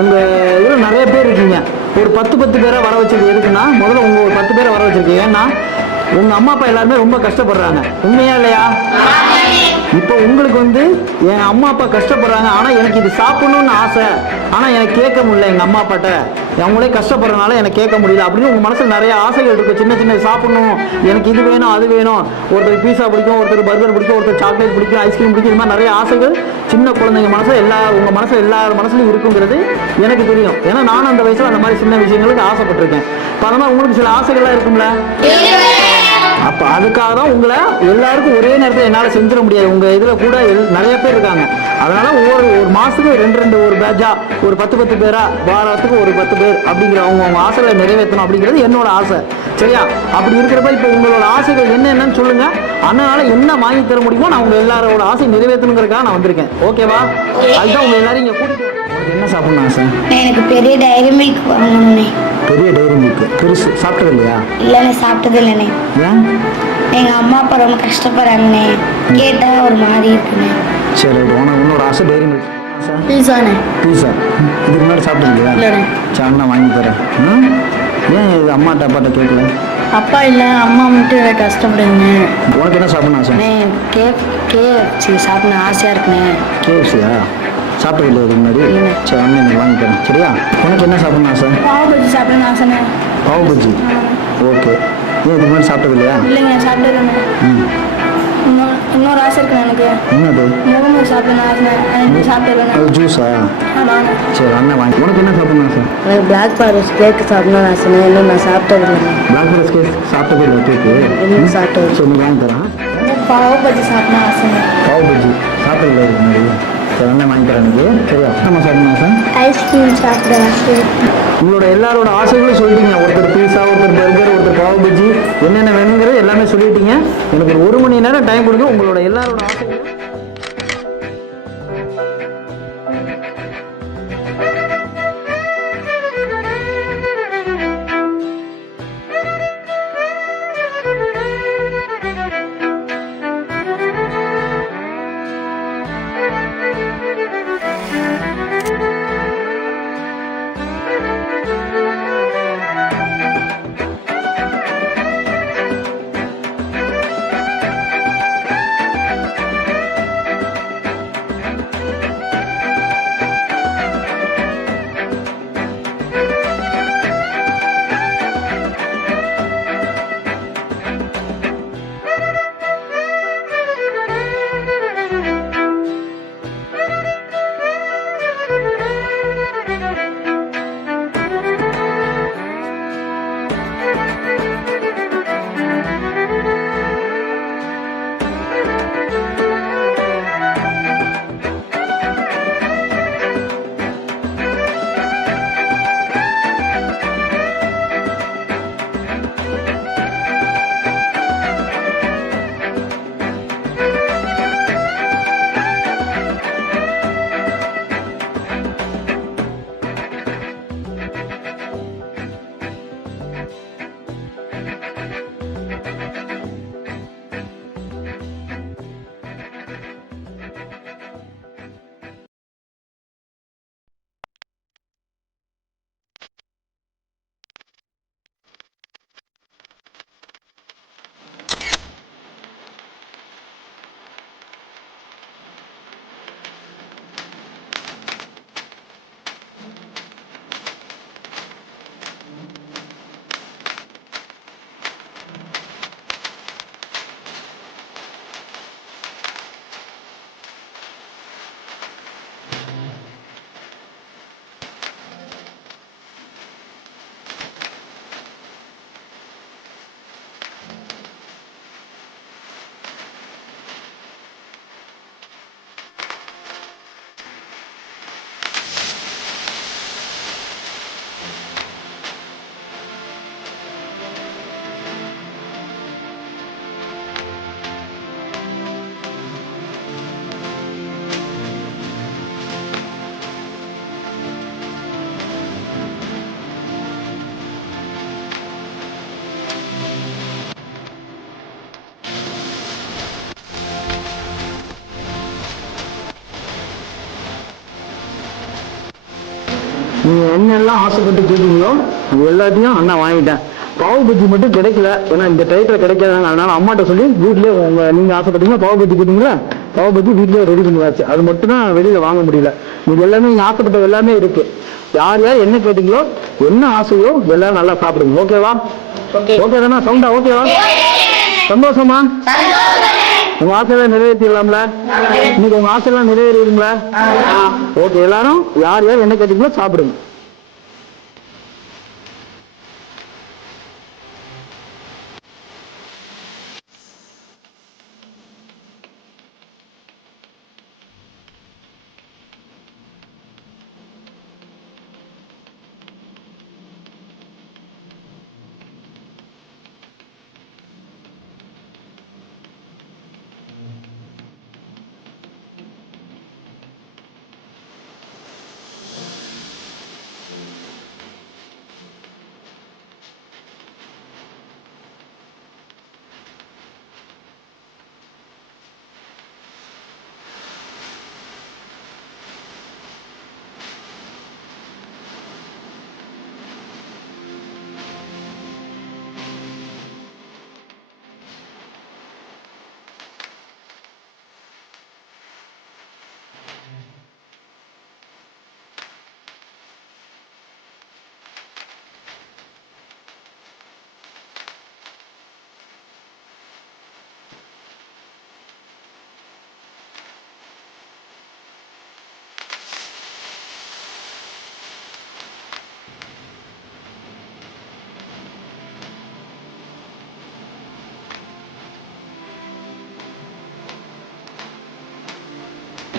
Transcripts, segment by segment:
உங்கள் இதில் நிறைய பேர் இருக்கீங்க. ஒரு 10 பேரை வர வச்சது எதுக்குன்னா, முதல்ல உங்கள் ஒரு 10 பேரை வர வச்சுருக்கீங்க. ஏன்னா உங்கள் அம்மா அப்பா எல்லாருமே ரொம்ப கஷ்டப்படுறாங்க. உண்மையா இல்லையா? இப்போ உங்களுக்கு என் அம்மா அப்பா கஷ்டப்படுறாங்க, ஆனால் எனக்கு இது சாப்பிடணும்னு ஆசை, ஆனால் எனக்கு கேட்க முடியல. எங்கள் அம்மா அப்பாட்ட அவங்களே கஷ்டப்படுறதுனால எனக்கு கேட்க முடியல அப்படின்னு உங்கள் மனசில் நிறைய ஆசைகள் இருக்குது. சின்ன சின்ன சாப்பிடணும், எனக்கு இது வேணும் அது வேணும். ஒருத்தர் பீஸா பிடிக்கும், ஒருத்தர் பர்கர் பிடிக்கும், ஒருத்தர் சாக்லேட் பிடிக்கும், ஐஸ்கிரீம் பிடிக்கும். இது மாதிரி நிறைய ஆசைகள் சின்ன குழந்தைங்க மனசில் உங்கள் மனசில் எல்லார் மனசுலையும் இருக்குங்கிறது எனக்கு தெரியும். ஏன்னா நானும் அந்த வயசில் அந்த மாதிரி சின்ன விஷயங்களுக்கு ஆசைப்பட்டிருக்கேன். இப்போ அதனால் உங்களுக்கு சில ஆசைகள்லாம் இருக்கும்ல. அப்போ அதுக்காக தான் உங்களை எல்லாருக்கும் ஒரே நேரத்தில் என்னால் செஞ்சிட முடியாது. உங்கள் இதில் கூட நிறைய பேர் இருக்காங்க. அதனால் ஒரு மாதத்துக்கு ரெண்டு ஒரு பேட்சா, ஒரு 10 பேரா, வாரத்துக்கு ஒரு 10 பேர் அப்படிங்கிற அவங்க ஆசைகளை நிறைவேற்றணும் அப்படிங்கிறது என்னோட ஆசை. சரியா? அப்படி இருக்கிறப்ப இப்போ உங்களோட ஆசைகள் என்னென்னு சொல்லுங்கள். அதனால் என்ன வாங்கி தர முடியுமோ நான் உங்கள் எல்லாரோட ஆசை நிறைவேற்றணுங்கிறதுக்காக நான் வந்திருக்கேன். ஓகேவா? அதுதான் உங்கள் எல்லாரும் இங்கே கூட்டிகிட்டு. உங்களுக்கு என்ன சாப்பிடணும் ஆசை? எனக்கு பெரிய டைரி மில்க் வாங்கணும்னே. பெரிய டைரி மில்க் பெருசு சாப்பிட்டது இல்லையா? இல்லைண்ணே, சாப்பிட்டது இல்லைண்ணே. ஏன்? எங்கள் அம்மா அப்பா ரொம்ப கஷ்டப்படுறாங்கண்ணே, கேட்டால் ஒரு மாதிரி இருக்குண்ணே. சரி, உன்னோட ஆசை டைரி மில்க். பீஸாண்ணே. பீஸா இதுக்கு முன்னாடி சாப்பிட்டது இல்லையா? இல்லைண்ணே. சரி, நான் வாங்கி தரேன். ஏன் இது அம்மாட்ட அப்பாட்ட கேட்கல? அப்பா இல்லை, அம்மா மட்டும் கஷ்டப்படுங்க. உனக்கு என்ன சாப்பிடணும் ஆசை? கேஎஃப்சி சாப்பிடணும் ஆசையாக இருக்குண்ணே. கேஎஃப்சியா? சாப்பிட்டது இல்லை இதுக்கு முன்னாடி? சரி, அண்ணன் எனக்கு வாங்கி தரேன். சரியா? உனக்கு என்ன சாப்பிடணும் ஆசை? பாவு பஜ்ஜி சாப்பிடணும் ஆசைண்ணே. பாவு பஜ்ஜி? ஓகே. ஏன் இதுக்கு முன்னாடி சாப்பிட்டது இல்லையா? இல்லைங்க, சாப்பிட்டது. இன்னொரு ஆசை இருக்குண்ணே எனக்கு. என்னது? முகமது சாப்பிடணும் ஆசை. சாப்பிட்டது. அது ஜூஸா? சரி, அண்ணன் வாங்கி. உனக்கு என்ன சாப்பிடணும் ஆசை? எனக்கு பிளாக் ஃபாரஸ்ட் கேக் சாப்பிடணும் ஆசைண்ணே. இன்னும் நான் சாப்பிட்டது இல்லை. பிளாக் ஃபாரஸ்ட் கேக் சாப்பிட்டது இல்லை கேக்கு? இன்னும் சாப்பிட்டது. சரி, நீ வாங்கி தரேன். பாவு பஜ்ஜி சாப்பிடணும் ஆசைண்ணே. பாவு பஜ்ஜி சாப்பிட்டது இல்லை இதுக்கு முன்னாடி? சரி, அண்ணன் வாங்கி தரேன் எனக்கு. சரியா? நம்ம சாப்பிடணும் ஆசை? ஐஸ்கிரீம் சாப்பிட ஆசை. உங்களோட எல்லாரோட ஆசைகளும் சொல்லிட்டீங்க. ஒருத்தர் பீஸா, ஒருத்தர் பர்கர், ஒருத்தர் பாவு பஜ்ஜி, என்னென்ன வேணுங்கிறது எல்லாமே சொல்லிட்டீங்க. எனக்கு ஒரு மணி நேரம் டைம் கொடுங்க. உங்களோட எல்லாரோட ஆசைகளும் நீங்க என்னெல்லாம் ஆசைப்பட்டு கேட்டீங்களோ அது எல்லாத்தையும் அண்ணா வாங்கிட்டேன். பாவு பஜ்ஜி மட்டும் கிடைக்கல, ஏன்னா இந்த டயத்துல கிடைக்காதாங்க. அதனால அம்மாட்ட சொல்லி வீட்லயே நீங்க ஆசைப்பட்டீங்கன்னா பாவு பஜ்ஜி கேட்டீங்களா, பாவு பஜ்ஜி வீட்லயே ரெடி பண்ணியாச்சு. அது மட்டும் தான் வெளியில வாங்க முடியல. இது எல்லாமே நீங்க ஆசைப்பட்ட எல்லாமே இருக்கு. யார் யார் என்ன கேட்டீங்களோ என்ன ஆசையோ எல்லாரும் நல்லா சாப்பிடுங்க. ஓகேவா? ஓகே தானே? சவுண்டா ஓகேவா? சந்தோஷமா? உங்க ஆசையெல்லாம் நிறைவேற்றிடலாம்ல? இன்னைக்கு உங்க ஆசையெல்லாம் நிறைவேறிடுங்களா? ஓகே, எல்லாரும் யார் யார் என்ன கேட்டீங்களோ சாப்பிடுங்க.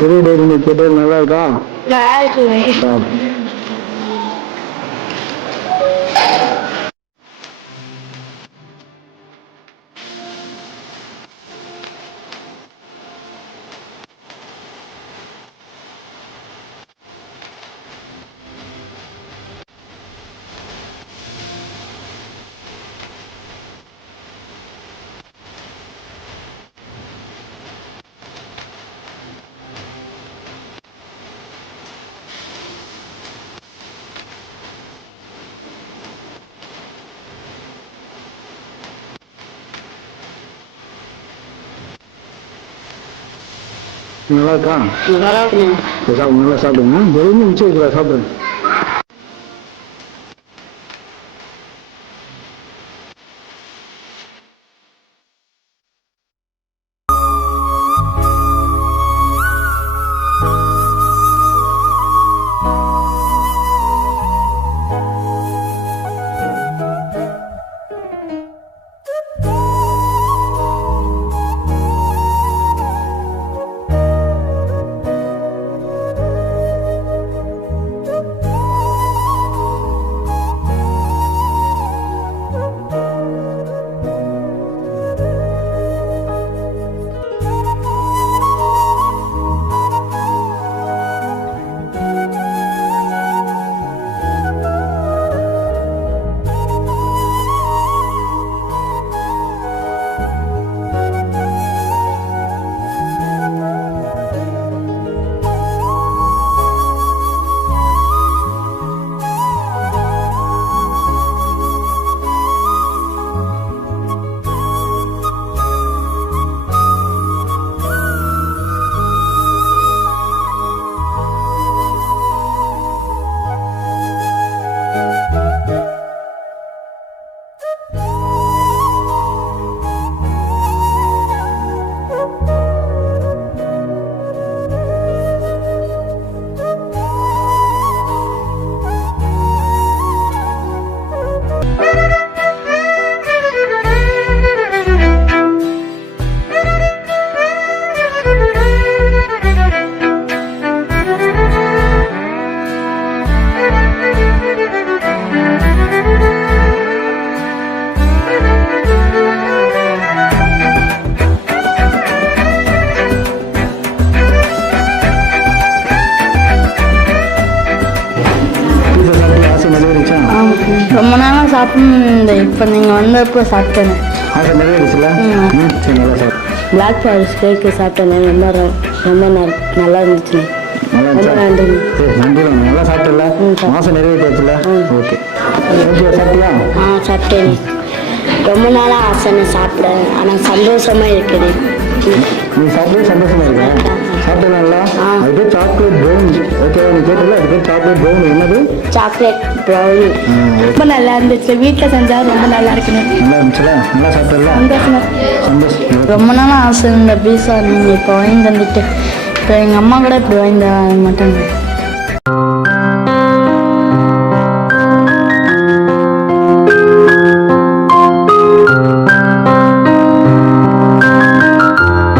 பெரிய டைரி மில்க் கேட்டது நல்லா இருக்கா? நல்லா இருக்கா? நல்லா சாப்பிடுங்க. வெறும் மிச்சம் இருக்கிற சாப்பிடுங்க. ரொம்ப நாளாக சாப்பிடணும். இப்போ நீங்கள் வந்தப்போ சாப்பிட்டேன். பிளாக் ஃபாரஸ்ட் கேக்கு சாப்பிட்டேன். ரொம்ப நல்லா இருந்துச்சுண்ணே. நல்லா இருந்துச்சா? ரொம்ப நன்றி. சரி நன்றிண்ணா, நல்லா சாப்பிட்டல, மாதம் நிறைவேற்றியாச்சுல? ஓகே ஓகே, சாப்பிட்டியா? சாப்பிட்டேன். ரொம்ப நாளாக ஆசைன்னு சாப்பிட, ஆனால் சந்தோஷமா இருக்குது. நீ சாப்பிட்டு சந்தோஷமா இருக்கா? சாப்பிட்டீங்களா? அது பேர் சாக்லேட் ப்ரௌனி. ஓகே, நீ கேட்டல, அது பேர் சாக்லேட் ப்ரௌனி. என்னது? Chocolate brownie. ரொம்ப நல்லா இருந்துச்சு. வீட்டில் செஞ்சால் ரொம்ப நல்லா இருக்குன்னு. நல்லா இருந்துச்சுல? நல்லா சாப்பிட்டல? சந்தோஷமா. சந்தோஷம். ரொம்ப நாளாக ஆசை இந்த பீஸா நீங்கள் இப்போ வாங்கி தந்துட்டு, இப்போ எங்கள் அம்மா கூட இப்படி வாங்கி தர மாட்டாங்க.